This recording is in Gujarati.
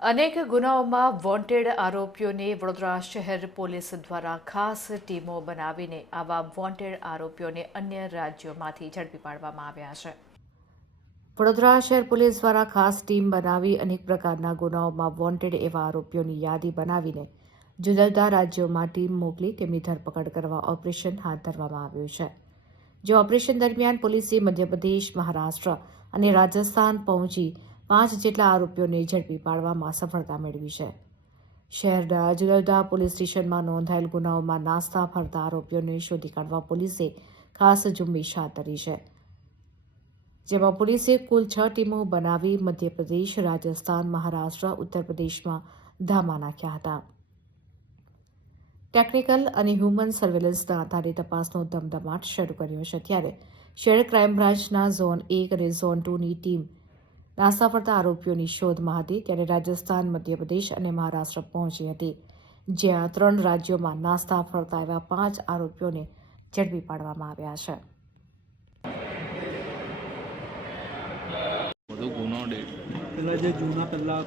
અનેક ગુનાઓમાં વોન્ટેડ આરોપીઓને વડોદરા શહેર પોલીસ દ્વારા ખાસ ટીમો બનાવીને આવા વોન્ટેડ આરોપીઓને અન્ય રાજ્યોમાંથી ઝડપી પાડવામાં આવ્યા છે. વડોદરા શહેર પોલીસ દ્વારા ખાસ ટીમ બનાવી અનેક પ્રકારના ગુનાઓમાં વોન્ટેડ એવા આરોપીઓની યાદી બનાવીને જુદા જુદા રાજ્યોમાં ટીમ મોકલી તેમની ધરપકડ કરવા ઓપરેશન હાથ ધરવામાં આવ્યું છે. જે ઓપરેશન દરમિયાન પોલીસે મધ્યપ્રદેશ, મહારાષ્ટ્ર અને રાજસ્થાન પહોંચી પાંચ જેટલા આરોપીઓને ઝડપી પાડવામાં સફળતા મેળવી છે. શહેરના જુદા જુદા પોલીસ સ્ટેશનમાં નોંધાયેલ ગુનાઓમાં નાસ્તા ફરતા આરોપીઓને શોધી કાઢવા પોલીસે ખાસ ઝુંબેશ હાથ ધરી છે. જેમાં પોલીસે કુલ છ ટીમો બનાવી મધ્યપ્રદેશ, રાજસ્થાન, મહારાષ્ટ્ર ઉત્તર પ્રદેશમાં ધામા નાખ્યા હતા. ટેકનિકલ અને હ્યુમન સર્વેલન્સના આધારે તપાસનો ધમધમાટ શરૂ કર્યો છે. ત્યારે શહેર ક્રાઇમ બ્રાન્ચના ઝોન એક અને ઝોન ટુની ટીમ નાસ્તા ફરતા આરોપીઓની શોધમાં હતી ત્યારે રાજસ્થાન મધ્યપ્રદેશ અને મહારાષ્ટ્ર પહોંચી હતી. જ્યાં ત્રણ રાજ્યોમાં નાસ્તા ફરતા એવા પાંચ આરોપીઓને ઝડપી પાડવામાં આવ્યા છે. બધું ગુનો ડેટ પેલા જે જૂના પહેલા